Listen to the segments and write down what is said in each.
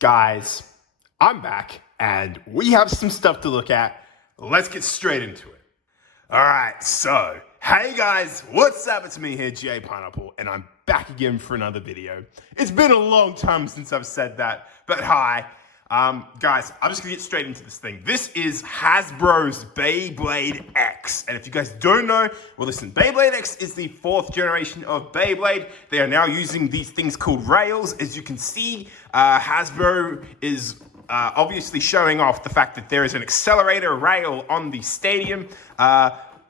Guys, I'm back and we have some stuff to look at. Let's get straight into it. All right, so, hey guys, what's up? It's me here, JPineapple, and I'm back again for another video. It's been a long time since I've said that, but hi. Guys, I'm just gonna get straight into this thing. This is Hasbro's Beyblade X. And if you guys don't know, well listen, Beyblade X is the 4th generation of Beyblade. They are now using these things called rails. As you can see, Hasbro is obviously showing off the fact that there is an accelerator rail on the stadium.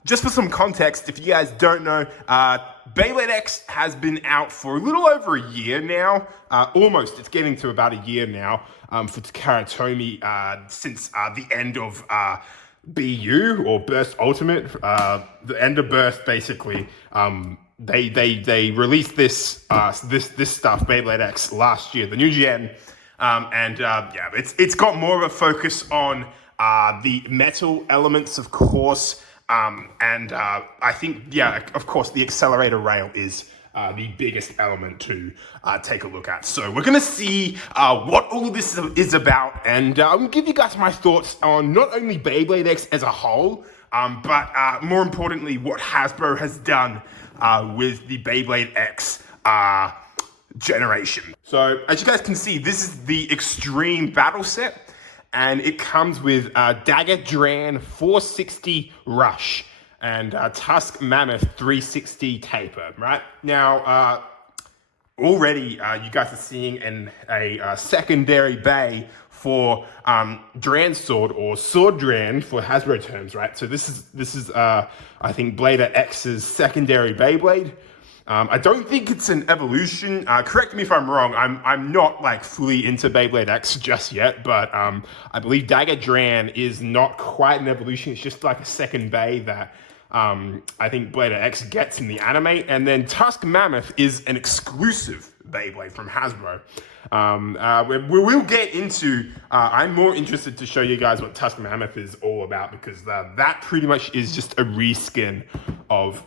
Just for some context, if you guys don't know, Beyblade X has been out for a little over a year now. Almost, it's getting to about a year now for Takara Tomy since the end of BU or Burst Ultimate. The end of Burst, basically. They released this stuff, Beyblade X, last year, the new gen. Yeah, it's got more of a focus on the metal elements, of course. I think, yeah, of course, the accelerator rail is the biggest element to take a look at. So we're going to see what all of this is about, and I'm going to give you guys my thoughts on not only Beyblade X as a whole, but more importantly, what Hasbro has done with the Beyblade X generation. So as you guys can see, this is the X-Treme battle set. And it comes with Dagger Dran 460 Rush and Tusk Mammoth 360 Taper, right? Now, already you guys are seeing a secondary bay for Dran Sword, or Sword Dran for Hasbro terms, right? So this is I think Blader X's secondary Beyblade. I don't think it's an evolution. Correct me if I'm wrong. I'm not like fully into Beyblade X just yet, but I believe Dagger Dran is not quite an evolution. It's just like a second bay that I think Blader X gets in the anime. And then Tusk Mammoth is an exclusive Beyblade from Hasbro. We will get into, I'm more interested to show you guys what Tusk Mammoth is all about, because that pretty much is just a reskin of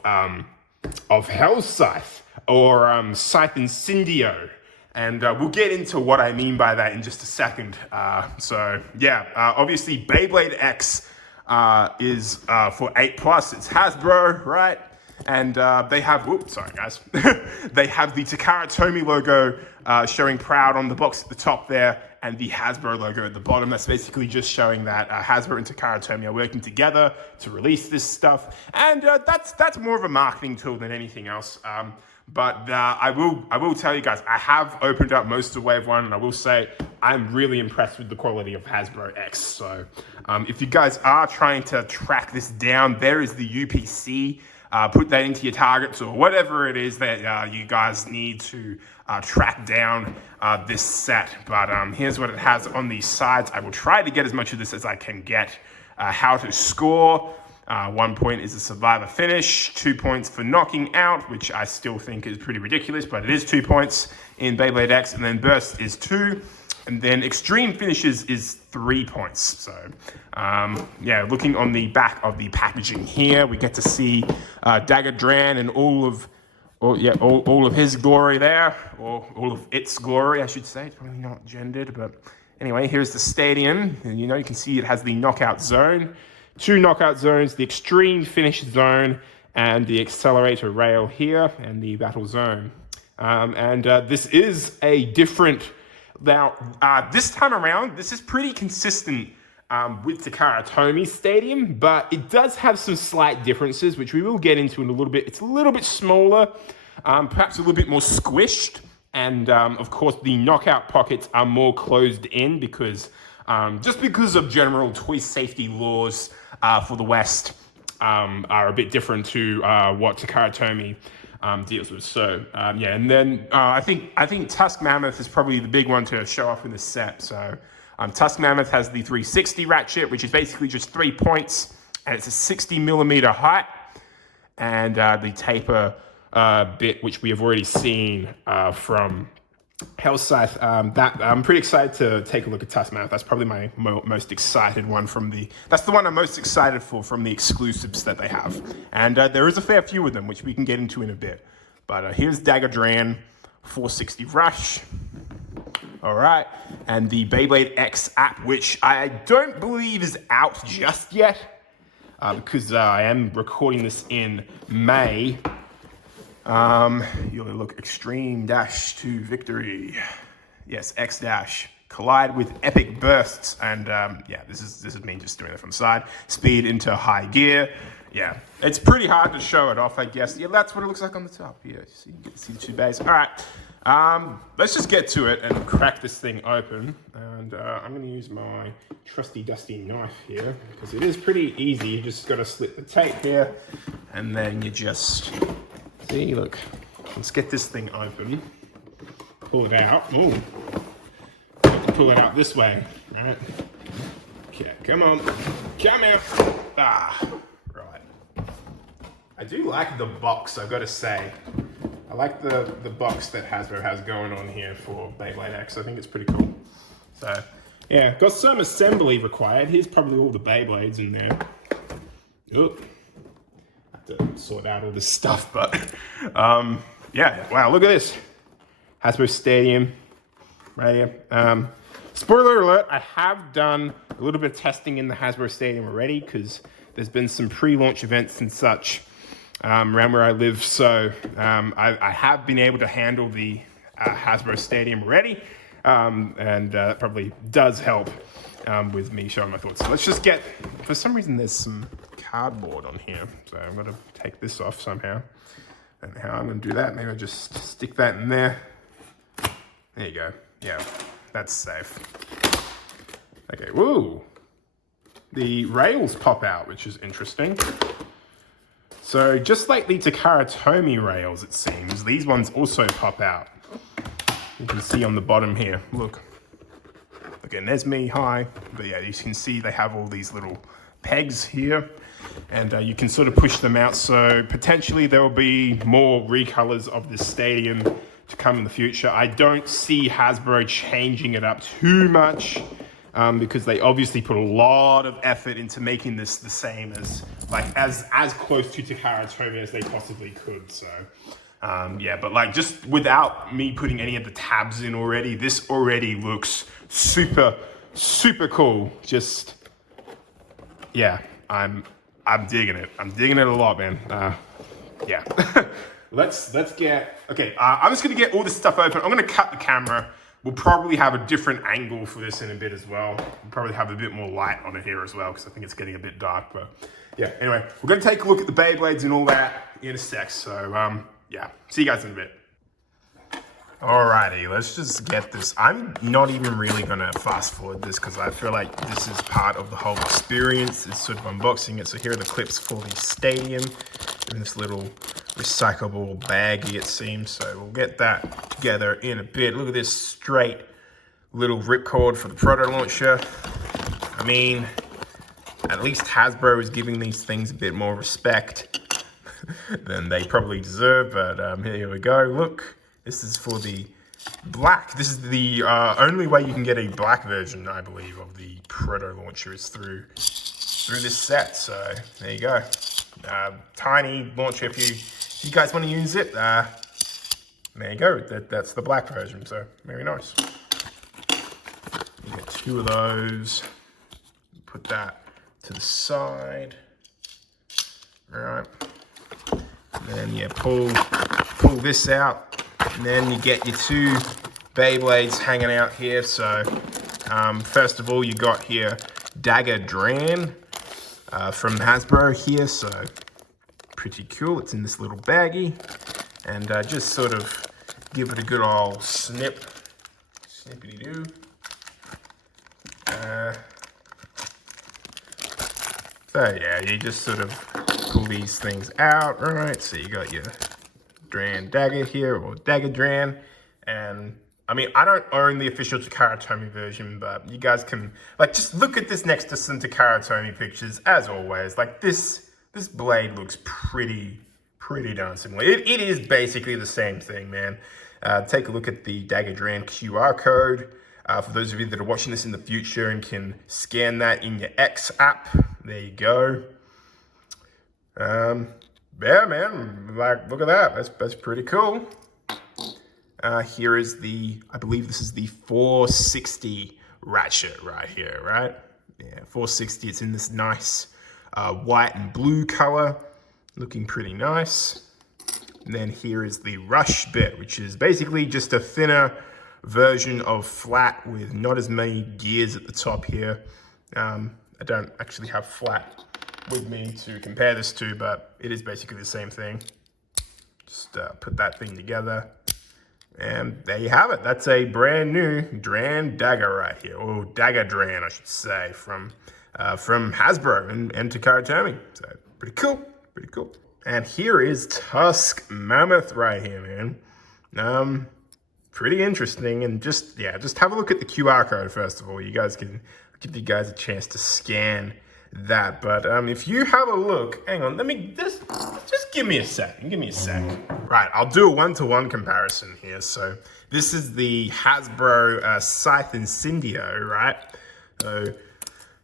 Hell's Scythe, or Scythe Incendio. And we'll get into what I mean by that in just a second. Obviously Beyblade X is for 8+. It's Hasbro, right? And they have, whoops, sorry guys. They have the Takara Tomy logo showing proud on the box at the top there, and the Hasbro logo at the bottom. That's basically just showing that Hasbro and Takara Tomy are working together to release this stuff. And that's more of a marketing tool than anything else. But I will tell you guys, I have opened up most of Wave 1, and I will say I'm really impressed with the quality of Hasbro X. So if you guys are trying to track this down, there is the UPC. Put that into your targets or whatever it is that you guys need to track down this set. But here's what it has on the sides. I will try to get as much of this as I can get. How to score. 1 point is a survivor finish. 2 points for knocking out, which I still think is pretty ridiculous, but it is 2 points in Beyblade X. And then burst is 2. And then extreme finishes is 3 points. So, looking on the back of the packaging here, we get to see Dagger Dran and all of his glory there, or all of its glory, I should say. It's probably not gendered, but anyway, here's the stadium, and you can see it has the knockout zone, 2 knockout zones, the extreme finish zone, and the accelerator rail here, and the battle zone. This is a different. Now, this time around, this is pretty consistent with Takara Tomy's stadium, but it does have some slight differences, which we will get into in a little bit. It's a little bit smaller, perhaps a little bit more squished, and of course, the knockout pockets are more closed in because of general toy safety laws for the West are a bit different to what Takara Tomy deals with. So and then I think Tusk Mammoth is probably the big one to show off in this set. So Tusk Mammoth has the 360 ratchet, which is basically just 3 points, and it's a 60mm height, and the taper bit, which we have already seen from Hell's Scythe. That I'm pretty excited to take a look at Tusk Mammoth. That's probably my most excited one that's the one I'm most excited for from the exclusives that they have. And there is a fair few of them, which we can get into in a bit. But here's Dagger Dran 460 Rush. All right, and the Beyblade X app, which I don't believe is out just yet, because I am recording this in May. You'll look X-Treme dash to victory. Yes, X dash. Collide with epic bursts, and yeah, this is me just doing it from the side. Speed into high gear. Yeah, it's pretty hard to show it off, I guess. Yeah, that's what it looks like on the top. Yeah, so you can see the two bays. All right, let's just get to it and crack this thing open. And I'm going to use my trusty dusty knife here because it is pretty easy. You just got to slip the tape here, and then you just see. Look, let's get this thing open. Pull it out. Ooh, pull it out this way. All right. Okay, come on, come out. Ah. I do like the box, I've got to say. I like the box that Hasbro has going on here for Beyblade X. I think it's pretty cool. So, yeah, got some assembly required. Here's probably all the Beyblades in there. Oop. I have to sort out all this stuff, but yeah, wow, look at this. Hasbro Stadium right here. Spoiler alert, I have done a little bit of testing in the Hasbro Stadium already because there's been some pre-launch events and such around where I live, so I have been able to handle the Hasbro Stadium already, and that probably does help with me showing my thoughts. So let's just get, for some reason there's some cardboard on here, so I'm going to take this off somehow. And how I'm going to do that, maybe I'll just stick that in there. There you go. Yeah, that's safe. Okay, woo! The rails pop out, which is interesting. So just like the Takara Tomy rails, it seems, these ones also pop out. You can see on the bottom here, look. Again, there's me, hi. But yeah, you can see they have all these little pegs here, and you can sort of push them out. So potentially there will be more recolors of this stadium to come in the future. I don't see Hasbro changing it up too much. Because they obviously put a lot of effort into making this the same as, like, as close to Takara Tomy as they possibly could. So, yeah, but like just without me putting any of the tabs in already, this already looks super, super cool. Just, yeah, I'm digging it. I'm digging it a lot, man. Yeah. let's get, okay, I'm just gonna get all this stuff open. I'm gonna cut the camera. We'll probably have a different angle for this in a bit as well. We'll probably have a bit more light on it here as well, because I think it's getting a bit dark. But yeah, anyway, we're going to take a look at the Beyblades and all that in a sec. So yeah, see you guys in a bit. Alrighty, let's just get this. I'm not even really going to fast forward this because I feel like this is part of the whole experience. It's sort of unboxing it. So here are the clips for the stadium in this little recyclable baggie, it seems. So we'll get that together in a bit. Look at this straight little ripcord for the proto launcher. I mean, at least Hasbro is giving these things a bit more respect than they probably deserve. But here we go. Look, this is for the black. This is the only way you can get a black version, I believe, of the proto launcher is through this set. So there you go. Tiny launcher if you guys want to use it. There you go. That's the black version. So very nice. You get two of those. Put that to the side. All right. And then yeah, pull this out, and then you get your two Beyblades hanging out here. So first of all, you got here Dagger Dran from Hasbro here. So pretty cool. It's in this little baggie, and just sort of give it a good old snippity doo. So yeah, you just sort of pull these things out, right? So you got your Dran Dagger here, or Dagger Dran, and I mean, I don't own the official Takara Tomy version, but you guys can, like, just look at this next to some Takara Tomy pictures, as always. Like, this blade looks pretty darn similar. It is basically the same thing, man. Take a look at the Dagger Dran QR code. For those of you that are watching this in the future and can scan that in your X app, there you go. Yeah, man, like, look at that. That's pretty cool. Here is I believe this is the 460 ratchet right here, right? Yeah, 460, it's in this nice white and blue color, looking pretty nice. And then here is the rush bit, which is basically just a thinner version of flat with not as many gears at the top here. I don't actually have flat with me to compare this to, but it is basically the same thing. Just put that thing together. And there you have it. That's a brand new Dran Dagger right here, or Dagger Dran, I should say, from Hasbro and Takara Tomy. So pretty cool, pretty cool. And here is Tusk Mammoth right here, man. Pretty interesting, and just have a look at the QR code first of all. You guys can give you guys a chance to scan that. But if you have a look, hang on, let me just give me a second. Give me a sec. Right, I'll do a one-to-one comparison here. So this is the Hasbro Scythe Incendio, right? So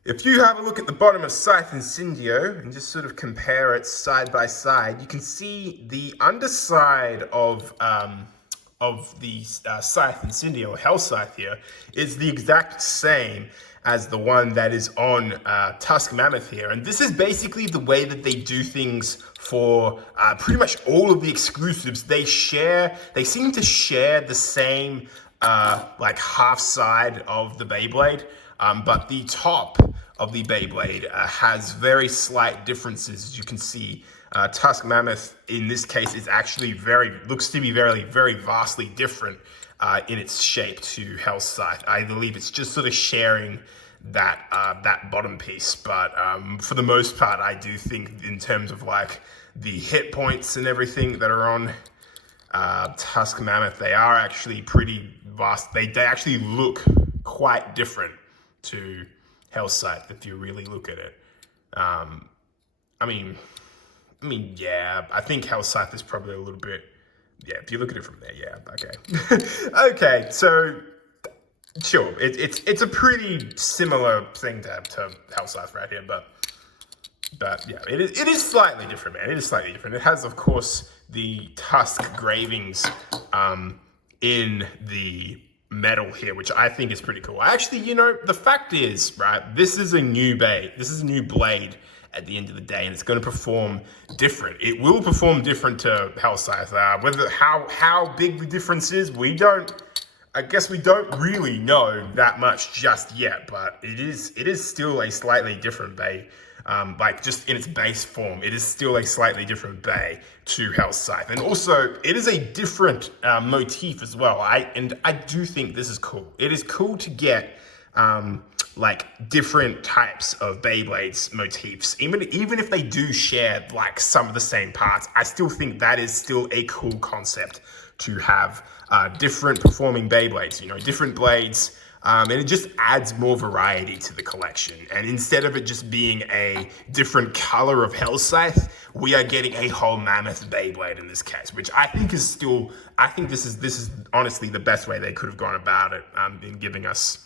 if you have a look at the bottom of Scythe Incendio and just sort of compare it side by side, you can see the underside of the Scythe Incendio, or Hell Scythe here, is the exact same as the one that is on Tusk Mammoth here. And this is basically the way that they do things for pretty much all of the exclusives. They seem to share the same like half side of the Beyblade, but the top of the Beyblade has very slight differences. As you can see, Tusk Mammoth in this case is actually looks to be very vastly different in its shape to Hell Scythe. I believe it's just sort of sharing that bottom piece, but for the most part, I do think in terms of like the hit points and everything that are on Tusk Mammoth, they are actually pretty vast. They actually look quite different to Hell Scythe if you really look at it. I mean, yeah, I think Hell Scythe is probably a little bit, yeah, if you look at it from there, yeah, okay. Okay, so, sure, it's a pretty similar thing to Hell Scythe right here, but yeah, it is slightly different, man. It is slightly different. It has, of course, the Tusk gravings in the metal here, which I think is pretty cool. Actually, you know, the fact is, right, this is a new blade at the end of the day, and it's going to perform different. It will perform different to Hell Scythe. Whether how big the difference is, I guess we don't really know that much just yet, but it is still a slightly different bay. Like just in its base form, it is still a slightly different bay to Hell Scythe. And also, it is a different motif as well. I do think this is cool. It is cool to get like different types of Beyblades motifs. Even if they do share like some of the same parts, I still think that is still a cool concept to have different performing Beyblades, you know, different blades. And it just adds more variety to the collection. And instead of it just being a different color of Hell Scythe, we are getting a whole Mammoth Beyblade in this case, which I think is still, I think this is honestly the best way they could have gone about it in giving us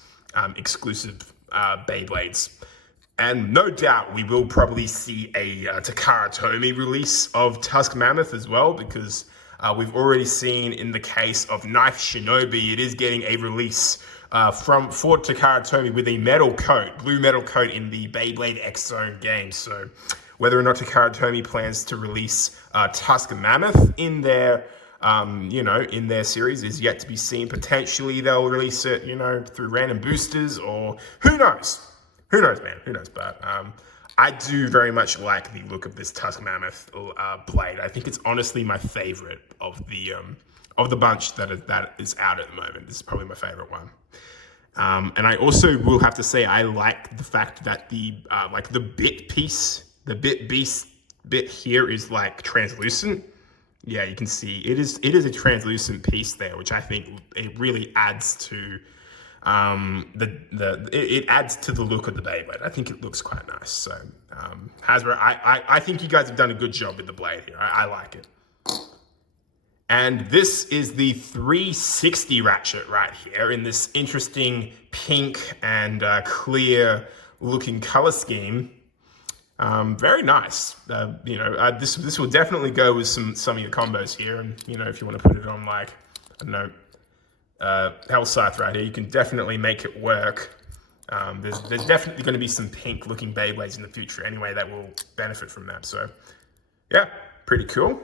exclusive Beyblades. And no doubt we will probably see a Takara Tomy release of Tusk Mammoth as well, because we've already seen in the case of Knife Shinobi, it is getting a release for Takara Tomy with a metal coat, blue metal coat in the Beyblade X-Zone game. So whether or not Takara Tomy plans to release Tusk Mammoth in their, in their series is yet to be seen. Potentially they'll release it, through random boosters, or who knows? Who knows, man? Who knows? But I do very much like the look of this Tusk Mammoth blade. I think it's honestly my favorite of the bunch that is out at the moment. This is probably my favorite one. And I also will have to say I like the fact that the bit piece, the bit here is like translucent. Yeah, you can see it is a translucent piece there, which I think it really adds to it adds to the look of the Beyblade. I think it looks quite nice. So Hasbro, I think you guys have done a good job with the blade here. I like it. And this is the 360 ratchet right here in this interesting pink and clear looking color scheme. Very nice. This will definitely go with some of your combos here. And if you want to put it on like don't know, Hell Scythe right here. You can definitely make it work. There's definitely going to be some pink looking Beyblades in the future anyway that will benefit from that. So yeah, pretty cool.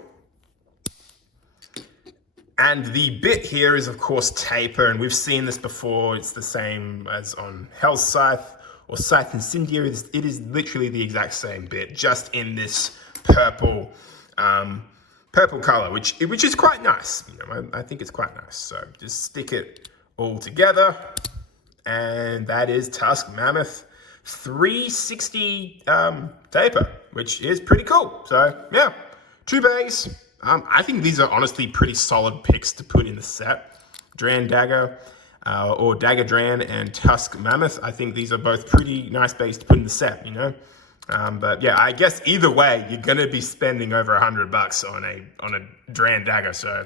And the bit here is of course taper, and we've seen this before. It's the same as on Hell Scythe or Scythe Incendiary. It is literally the exact same bit, just in this purple color, which is quite nice. You know, I think it's quite nice. So just stick it all together, and that is Tusk Mammoth 360 taper, which is pretty cool. So yeah, 2 bays. I think these are honestly pretty solid picks to put in the set. Dran Dagger, or Dagger Dran and Tusk Mammoth. I think these are both pretty nice bays to put in the set, you know? But yeah, I guess either way, you're gonna be spending over $100 on a Dran Dagger. So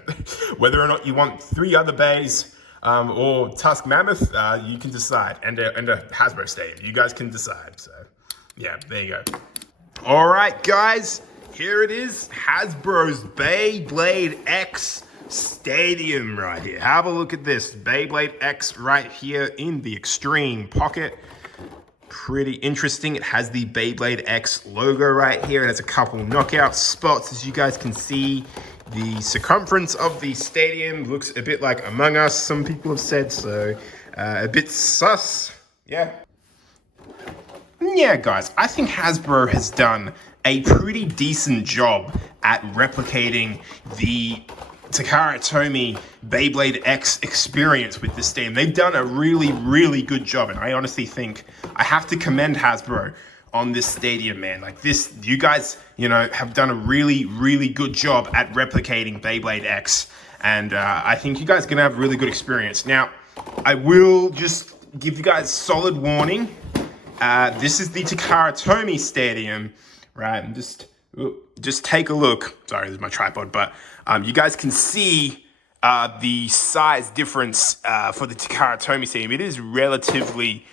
whether or not you want 3 other bays or Tusk Mammoth, you can decide. And a Hasbro Stadium, you guys can decide. So yeah, there you go. All right, guys. Here it is, Hasbro's Beyblade X Stadium right here. Have a look at this, Beyblade X right here in the X-Treme pocket. Pretty interesting. It has the Beyblade X logo right here. It has a couple knockout spots, as you guys can see. The circumference of the stadium looks a bit like Among Us, some people have said, so a bit sus. Yeah, guys, I think Hasbro has done a pretty decent job at replicating the Takara Tomy Beyblade X experience with this stadium. They've done a really, really good job, and I honestly think I have to commend Hasbro on this stadium, man. Like this, you guys, you know, have done a really, really good job at replicating Beyblade X, and I think you guys are gonna have a really good experience. Now, I will just give you guys solid warning. This is the Takara Tomy Stadium. Right, and just take a look. Sorry, this is my tripod, but you guys can see the size difference for the Takara Tomy Stadium. It is relatively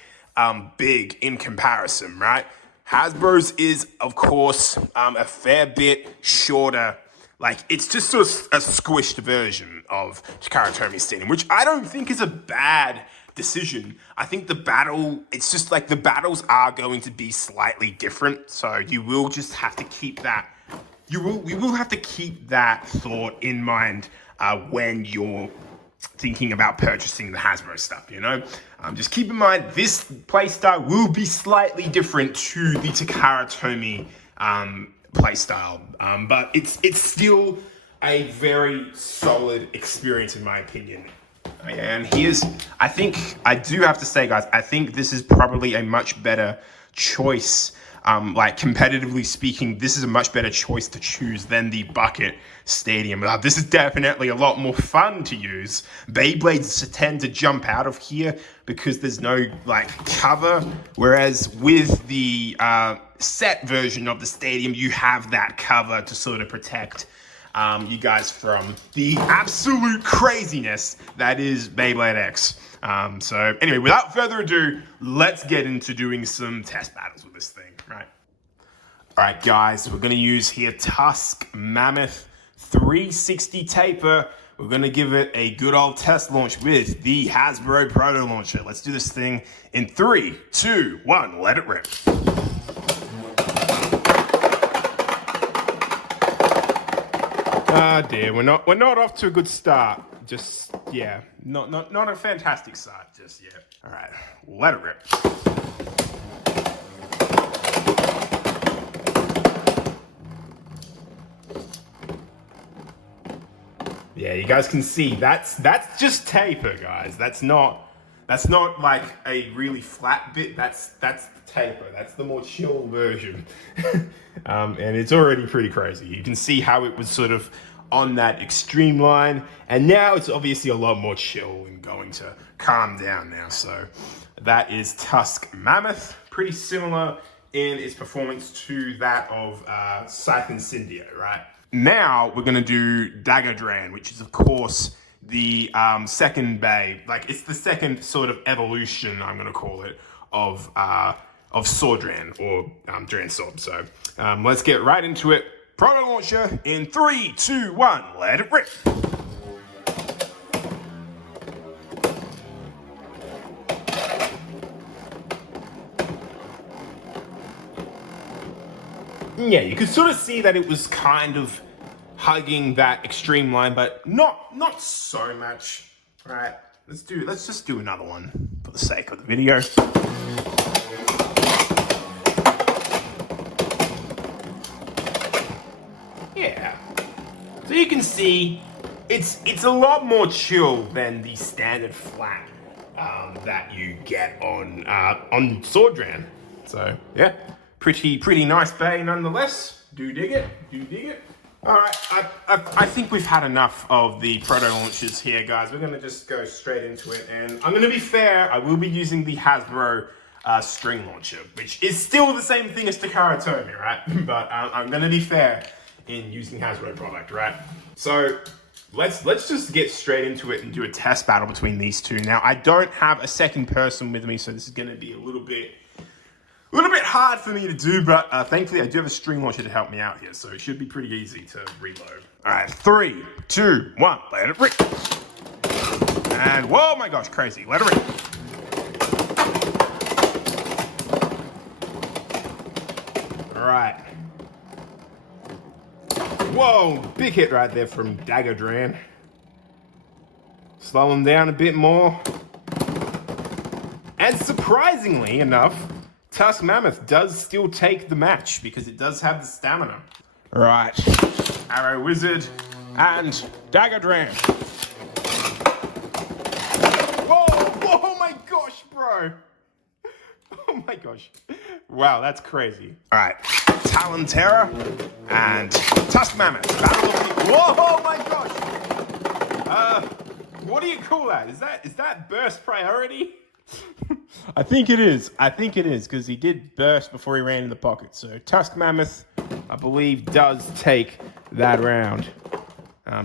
big in comparison, right? Hasbro's is, of course, a fair bit shorter. Like, it's just sort of a squished version of Takara Tomy Stadium, which I don't think is a bad decision. I think it's just like the battles are going to be slightly different. So you will just have to keep that, we will have to keep that thought in mind when you're thinking about purchasing the Hasbro stuff, you know? Just keep in mind, this playstyle will be slightly different to the Takara Tomy playstyle, but it's still a very solid experience in my opinion. And I do have to say, guys, I think this is probably a much better choice. Like, competitively speaking, this is a much better choice to choose than the Bucket Stadium. This is definitely a lot more fun to use. Beyblades tend to jump out of here because there's no, like, cover. Whereas with the set version of the stadium, you have that cover to sort of protect you guys from the absolute craziness that is Beyblade X. So anyway, without further ado, let's get into doing some test battles with this thing, right? All right, guys, we're gonna use here Tusk Mammoth 360 taper. We're gonna give it a good old test launch with the Hasbro Proto Launcher. Let's do this thing in 3, 2, 1, let it rip. Ah dear, we're not off to a good start. Just, yeah, not a fantastic start just yet. All right, let it rip. Yeah, you guys can see that's just taper, guys. That's not like a really flat bit. That's taper. That's the more chill version. And it's already pretty crazy. You can see how it was sort of on that extreme line, and now it's obviously a lot more chill and going to calm down now. So that is Tusk Mammoth, pretty similar in its performance to that of Scythe Incendio, right? Now we're gonna do Dagger Dran, which is of course the second bay, like it's the second sort of evolution, I'm gonna call it, of Sword Dran, or Dran Sword. So let's get right into it. Proto Launcher in 3, 2, 1, let it rip. yeah, you could sort of see that it was kind of hugging that X-Treme line, but not so much. All right, let's just do another one for the sake of the video. Yeah, so you can see it's a lot more chill than the standard flat that you get on Sword Dran. So yeah, pretty nice bay nonetheless. Do dig it, do dig it. All right, I think we've had enough of the proto launches here, guys. We're gonna just go straight into it, and I'm gonna be fair. I will be using the Hasbro string launcher, which is still the same thing as Takara Tomy, right? But I'm gonna be fair in using Hasbro product, right? So let's just get straight into it and do a test battle between these two. Now, I don't have a second person with me, so this is gonna be a little bit hard for me to do, but thankfully I do have a string launcher to help me out here, so it should be pretty easy to reload. All right, 3, 2, 1, let it rip. And whoa, my gosh, crazy, let it rip. All right. Whoa, big hit right there from Dagger Dran. Slow him down a bit more. And surprisingly enough, Tusk Mammoth does still take the match because it does have the stamina. All right, Arrow Wizard and Dagger Dran. Whoa, my gosh, bro. Oh my gosh. Wow, that's crazy. All right, Talon Terror and Tusk Mammoth. Whoa, my gosh. What do you call that? Is that burst priority? I think it is, because he did burst before he ran in the pocket. So Tusk Mammoth, I believe, does take that round.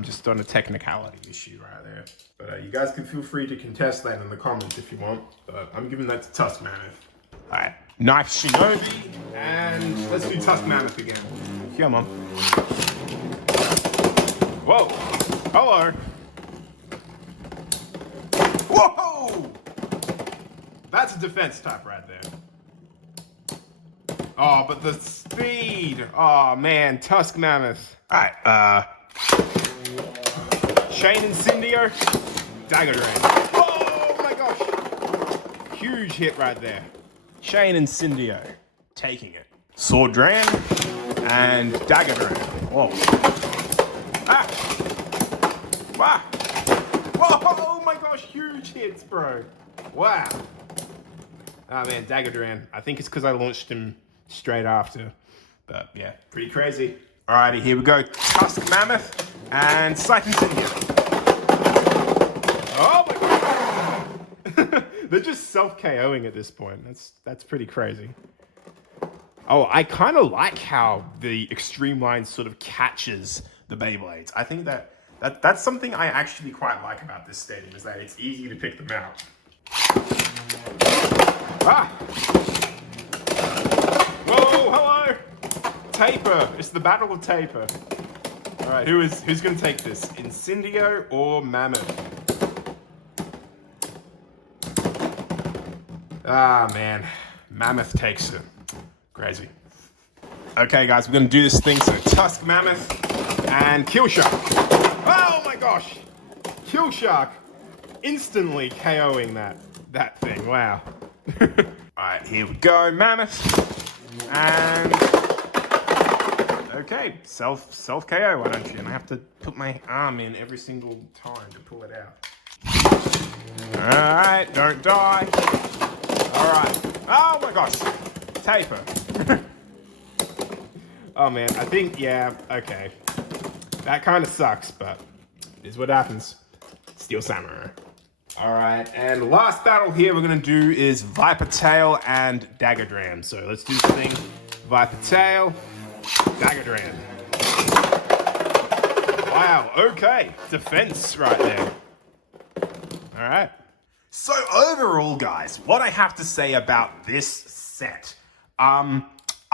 Just on a technicality issue right there. But you guys can feel free to contest that in the comments if you want. But I'm giving that to Tusk Mammoth. All right, Knife Shinobi, and let's do Tusk Mammoth again. Come on. Whoa, hello. Whoa! That's a defense type right there. Oh, but the speed. Oh, man. Tusk Mammoth. All right. Chain Incendio. Dagger Dran. Oh, my gosh. Huge hit right there. Chain Incendio. Taking it. Sword Dran. And Dagger Dran. Whoa. Ah. Wow. Whoa, oh my gosh. Huge hits, bro. Wow. Oh man, Dagger Dran. I think it's because I launched him straight after. But yeah, pretty crazy. Alrighty, here we go. Tusk Mammoth and Sight Incendio. Oh my god! They're just self-KOing at this point. That's pretty crazy. Oh, I kind of like how the X-Treme line sort of catches the Beyblades. I think that's something I actually quite like about this stadium, is that it's easy to pick them out. Ah! Whoa, hello! Taper. It's the battle of Taper. All right, who's gonna take this? Incendio or Mammoth? Ah, man. Mammoth takes it. Crazy. Okay, guys, we're gonna do this thing. So Tusk Mammoth and Kill Shark. Oh my gosh! Kill Shark instantly KOing that thing. Wow. Alright, here we go, Mammoth. And okay, self KO, why don't you? And I have to put my arm in every single time to pull it out. Alright, don't die. Alright. Oh my gosh. Taper. Oh man, I think, yeah, okay. That kind of sucks, but it is what happens. Steel Samurai. Alright, and last battle here we're going to do is Viper Tail and Dagger Dran. So let's do this thing. Viper Tail, Dagger Dran. Wow, okay. Defense right there. Alright. So overall, guys, what I have to say about this set,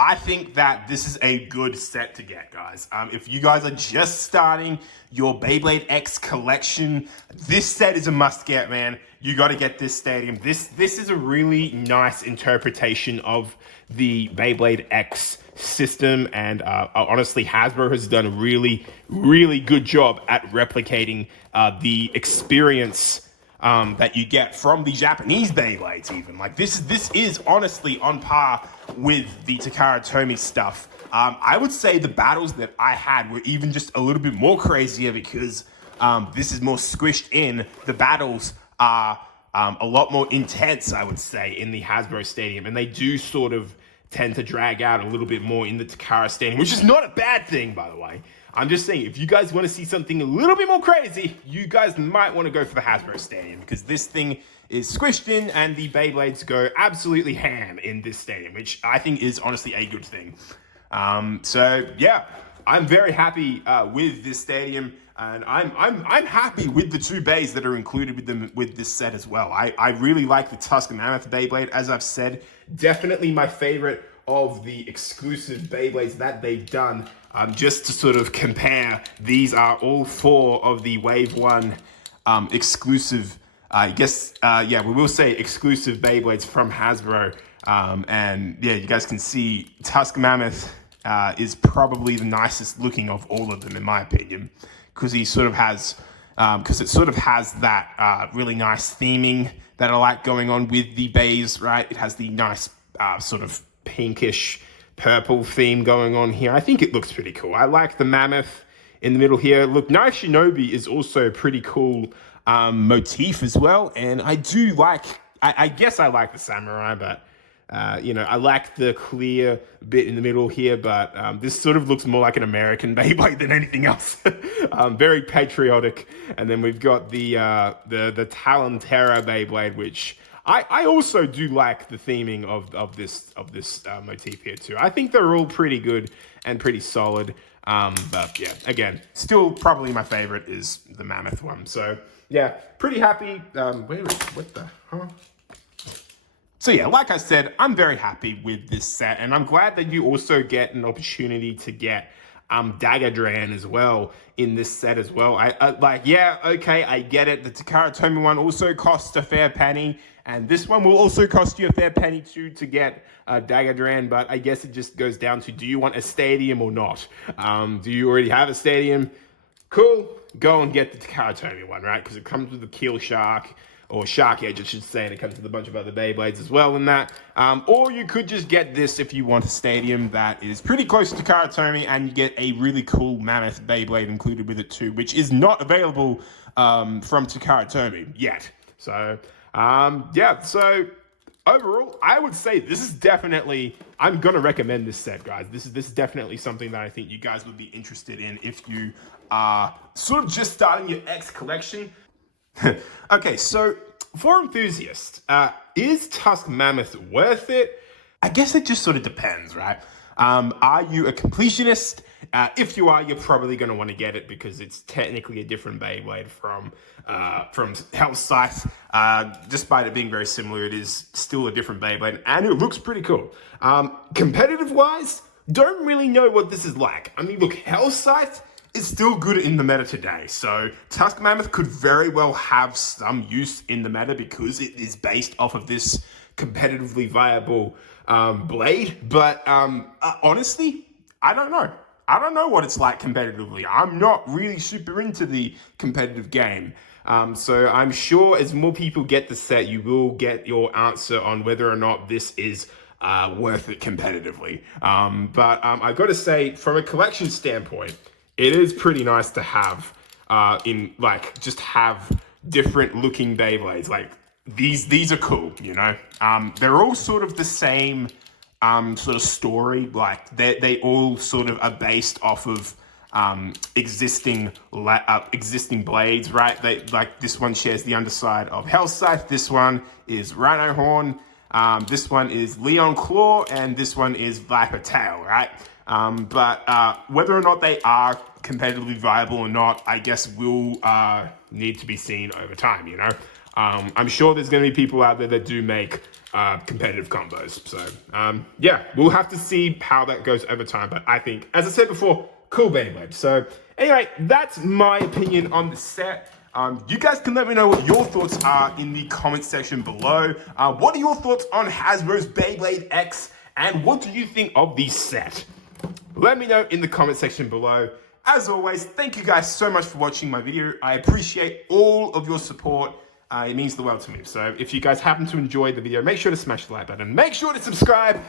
I think that this is a good set to get, guys. If you guys are just starting your Beyblade X collection, this set is a must-get, man. You got to get this stadium. This is a really nice interpretation of the Beyblade X system, and honestly, Hasbro has done a really, really good job at replicating the experience that you get from the Japanese Beyblades. Even like this is honestly on par with the Takara Tomy stuff. I would say the battles that I had were even just a little bit more crazier because this is more squished in. The battles are a lot more intense, I would say, in the Hasbro Stadium, and they do sort of tend to drag out a little bit more in the Takara Stadium, which is not a bad thing, by the way. I'm just saying, if you guys want to see something a little bit more crazy, you guys might want to go for the Hasbro Stadium, because this thing is squished in and the Beyblades go absolutely ham in this stadium, which I think is honestly a good thing. So yeah, I'm very happy with this stadium, and I'm happy with the 2 bays that are included with this set as well. I really like the Tusk Mammoth Beyblade, as I've said. Definitely my favorite of the exclusive Beyblades that they've done. Just to sort of compare, these are all 4 of the Wave 1 exclusive, I guess, yeah, we will say exclusive Beyblades from Hasbro. And yeah, you guys can see Tusk Mammoth is probably the nicest looking of all of them, in my opinion, because he sort of has, because it sort of has that really nice theming that I like going on with the bays, right? It has the nice sort of pinkish purple theme going on here. I think it looks pretty cool. I like the mammoth in the middle here. Look, Nice Shinobi is also a pretty cool motif as well. And I do like, I guess I like the samurai, but you know, I like the clear bit in the middle here, but this sort of looks more like an American Beyblade than anything else. Very patriotic. And then we've got the Talon Terra Beyblade, which I also do like the theming of this motif here too. I think they're all pretty good and pretty solid. But yeah, again, still probably my favorite is the Mammoth one. So yeah, pretty happy. What the huh? So yeah, like I said, I'm very happy with this set, and I'm glad that you also get an opportunity to get Dagger Dran as well in this set as well. I like, yeah, okay, I get it. The Takara Tomy one also costs a fair penny, and this one will also cost you a fair penny too to get Dagger Dran, but I guess it just goes down to, do you want a stadium or not? Do you already have a stadium? Cool, go and get the Takara Tomy one, right? Because it comes with the Keel Shark, or Shark Edge, I should say, and it comes with a bunch of other Beyblades as well in that. Or you could just get this if you want a stadium that is pretty close to Takara Tomy, and you get a really cool Mammoth Beyblade included with it too, which is not available from Takara Tomy yet. So, yeah, so overall, I would say this is definitely, I'm going to recommend this set, guys. This is definitely something that I think you guys would be interested in if you are sort of just starting your X collection. Okay, so for enthusiasts, is Tusk Mammoth worth it? I guess it just sort of depends, right? Are you a completionist? If you are, you're probably going to want to get it because it's technically a different Beyblade from Hell Scythe. Despite it being very similar, it is still a different Beyblade, and it looks pretty cool. Competitive-wise, don't really know what this is like. I mean, look, Hell Scythe is still good in the meta today. So Tusk Mammoth could very well have some use in the meta because it is based off of this competitively viable blade. But honestly, I don't know. I don't know what it's like competitively. I'm not really super into the competitive game. So I'm sure as more people get the set, you will get your answer on whether or not this is worth it competitively. But I've got to say, from a collection standpoint, it is pretty nice to have, just have different looking Beyblades. Like, these are cool, you know? They're all sort of the same sort of story. Like, they all sort of are based off of existing blades, right? Like, this one shares the underside of Hell Scythe. This one is Rhino Horn. This one is Leon Claw, and this one is Viper Tail, right? But whether or not they are competitively viable or not, I guess will need to be seen over time, you know? I'm sure there's going to be people out there that do make competitive combos. So, yeah, we'll have to see how that goes over time. But I think, as I said before, cool Beyblade. So, anyway, that's my opinion on the set. You guys can let me know what your thoughts are in the comment section below. What are your thoughts on Hasbro's Beyblade X And what do you think of the set? Let me know in the comment section below. As always, thank you guys so much for watching my video. I appreciate all of your support. It means the world to me. So if you guys happen to enjoy the video, make sure to smash the like button. Make sure to subscribe.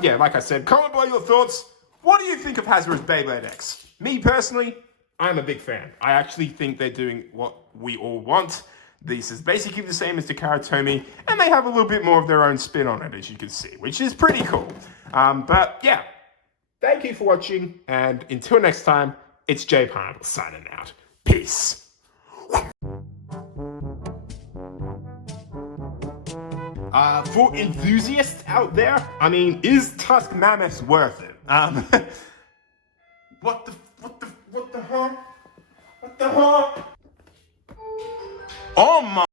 Yeah, like I said, comment below your thoughts. What do you think of Hasbro's Beyblade X? Me personally, I'm a big fan. I actually think they're doing what we all want. This is basically the same as the Karatomi, and they have a little bit more of their own spin on it, as you can see, which is pretty cool. But yeah, thank you for watching, and until next time, it's JPineapple signing out. Peace. For enthusiasts out there, I mean, is Tusk Mammoth worth it? What the huh? What the huh? Oh my.